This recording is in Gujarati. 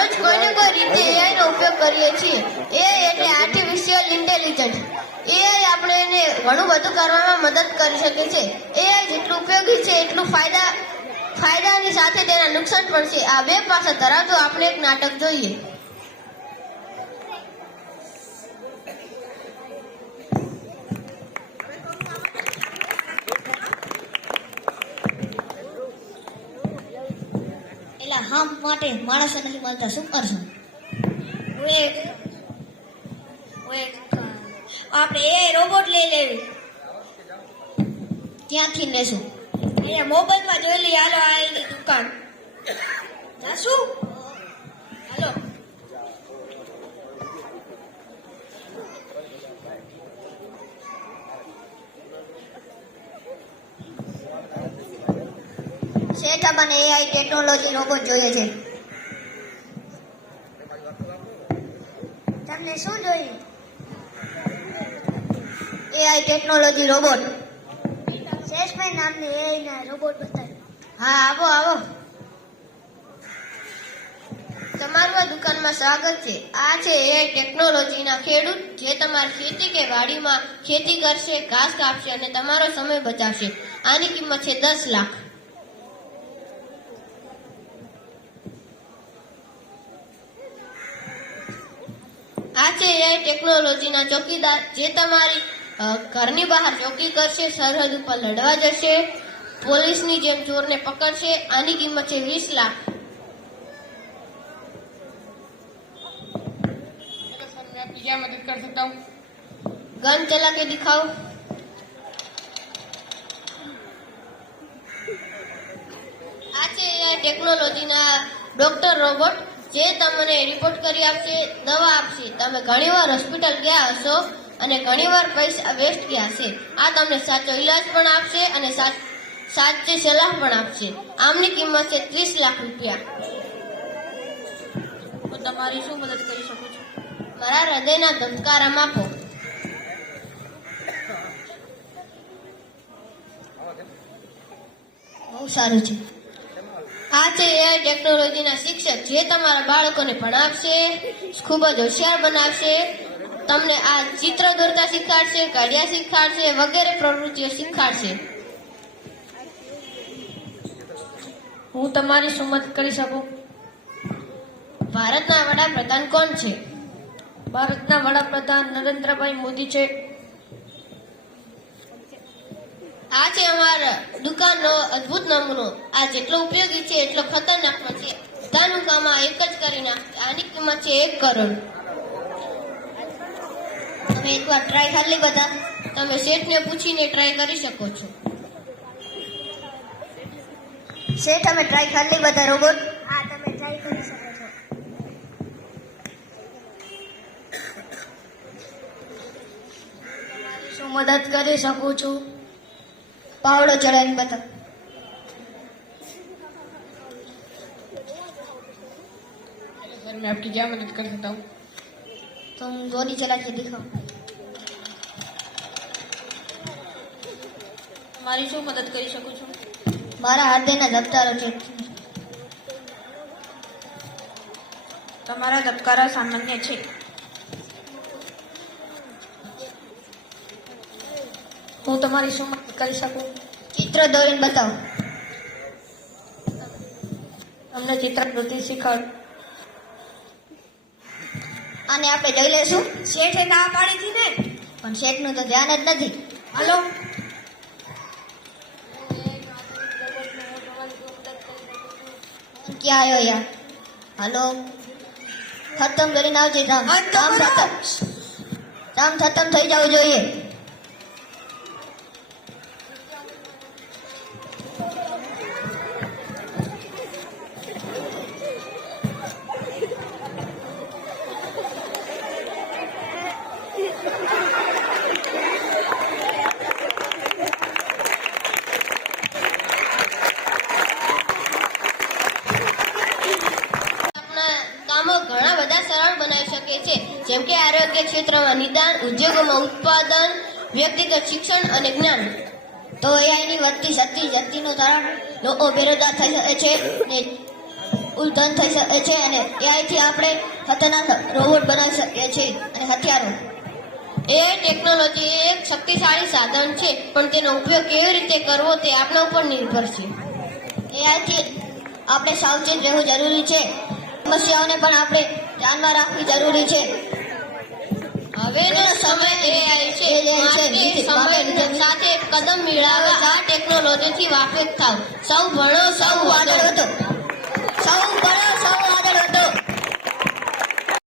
દરરોજ કોઈને કોઈ રીતે એઆઈ નો ઉપયોગ કરીએ છીએ. એઆઈ એટલે આર્ટિફિશિયલ ઇન્ટેલિજન્સ. એઆઈ આપણે એને ઘણું બધું કરવામાં મદદ કરી શકે છે. એઆઈ જેટલું ઉપયોગી છે એટલું ફાયદાની સાથે તેના નુકસાન પણ છે. આ બે પાસા ધરાવતું આપણે એક નાટક જોઈએ. હામ માટે માણસો નથી મળતા, શું કરશો? આપણે એ રોબોટ લઈ લેવી. ક્યાંથી લેશું? અહીંયા મોબાઈલમાં જોઈ લઈએ. હાલો, આ એની દુકાન જાશું. હાલો. શેઠ, મને એઆઈ ટેકનોલોજી રોબોટ જોઈએ છે. તમને શું જોઈએ? AI technology robot. શેષભાઈ નામની એઆઈ ના રોબોટ બતાવ્યો. હા, આવો આવો. તમારું આ દુકાનમાં સ્વાગત છે. આ છે એઆઈ ટેકનોલોજીના ખેડૂત, જે તમારી ખેતી કે વાડીમાં ખેતી કરશે, ઘાસ કાપશે અને તમારો સમય બચાવશે. આની કિંમત છે 10 લાખ. આ છે એઆઈ ટેકનોલોજીના ચોકીદાર, જે તમારી ઘરની બહાર ચોકી કરશે, સરહદ ઉપર લડવા જશે, પોલીસની જેમ ચોરને પકડશે. આની કિંમત છે 20 લાખ. मैं आपकी क्या मदद कर सकता हूँ? गन चला के दिखाओ. આ છે ટેકનોલોજીના ડોક્ટર રોબોટ, જે તમને રિપોર્ટ કરી આપશે, દવા આપશે. તમે ઘણીવાર હોસ્પિટલ ગયા હશો અને ઘણીવાર પૈસા વેસ્ટ ગયા હશે. આ તમને સાચો ઈલાજ પણ આપશે અને સાચી સલાહ પણ આપશે. આમની કિંમત છે 30 લાખ રૂપિયા. હું તમારી શું મદદ કરી શકું છું? મારા હૃદયના ધબકારા માપો. બહુ સારું છે. આ છે એઆઈ ટેકનોલોજીના શિક્ષક, જે તમારા બાળકોને ભણાવશે, ખૂબ જ હોશિયાર બનાવશે. તમને આ ચિત્ર દોરતા શીખવાડશે, ઘડિયા શીખવાડશે, વગેરે પ્રવૃત્તિઓ શીખવાડશે. હું તમારી શું મદદ કરી શકું? ભારતના વડાપ્રધાન કોણ છે? ભારતના વડાપ્રધાન નરેન્દ્રભાઈ મોદી છે. આ છે અમારા દુકાનનો અદ્ભુત નમૂનો. આ જેટલો ઉપયોગી છે એટલો ખતરનાક પણ છે. બધાનું કામ આ એક જ કરી નાખશે. આની કિંમત છે 1 કરોડ. તમે એકવાર ટ્રાય કરી લી બધા. તમે શેઠને પૂછીને ટ્રાય કરી શકો છો. શેઠ, અમે ટ્રાય કરી લી બધા રોબોટ. હા, તમે ટ્રાય કરી શકો છો. શું મદદ કરી શકું છું? પાવડો ચડાવીને બતાવ. सर मैं आपकी क्या मदद कर सकता हूँ? तुम गोली चला के दिखाओ. તમારી શું મદદ કરી શકું છું? મારા હૃદયના ધબકારા છે. તમારા ધબકારા સામાન્ય છે. હું તમારી શું મદદ કરી શકું? ચિત્ર દોરીને બતાવો. તમને ચિત્રકૃતિ શીખવાડ. આને આપણે જોઈ લેશું. શેઠે ના પાડી હતી ને. પણ શેઠનું તો ધ્યાન જ નથી. હાલો. ક્યાં આવ્યો યાર? હલો, ખતમ કરીને આવજે. કામ ખતમ થઈ જવું જોઈએ. ઘણા બધા સરળ બનાવી શકે છે, જેમ કે આરોગ્ય ક્ષેત્રમાં નિદાન, ઉદ્યોગોમાં ઉત્પાદન, વ્યક્તિગત શિક્ષણ અને જ્ઞાન. તો એઆઈની વધતી શક્તિનું કારણ લોકો બેરોજગાર થઈ શકે છે ને વિપુલ ધન થઈ શકે છે અને AI થી આપણે ખતરનાક રોબોટ બનાવી શકીએ છીએ અને હથિયારો. AI ટેકનોલોજી એક શક્તિશાળી સાધન છે, પણ તેનો ઉપયોગ કેવી રીતે કરવો તે આપણા ઉપર નિર્ભર છે. AI થી આપણે સાવચેત રહેવું જરૂરી છે. સમસ્યાઓને પણ આપણે ધ્યાનમાં રાખવી જરૂરી છે. હવેનો સમય AI છે, માટે સમય સાથે કદમ મિલાવવા આ ટેકનોલોજીથી વાકેફ થાવ. સૌ ભણો, સૌ આગળ આગળ વધો.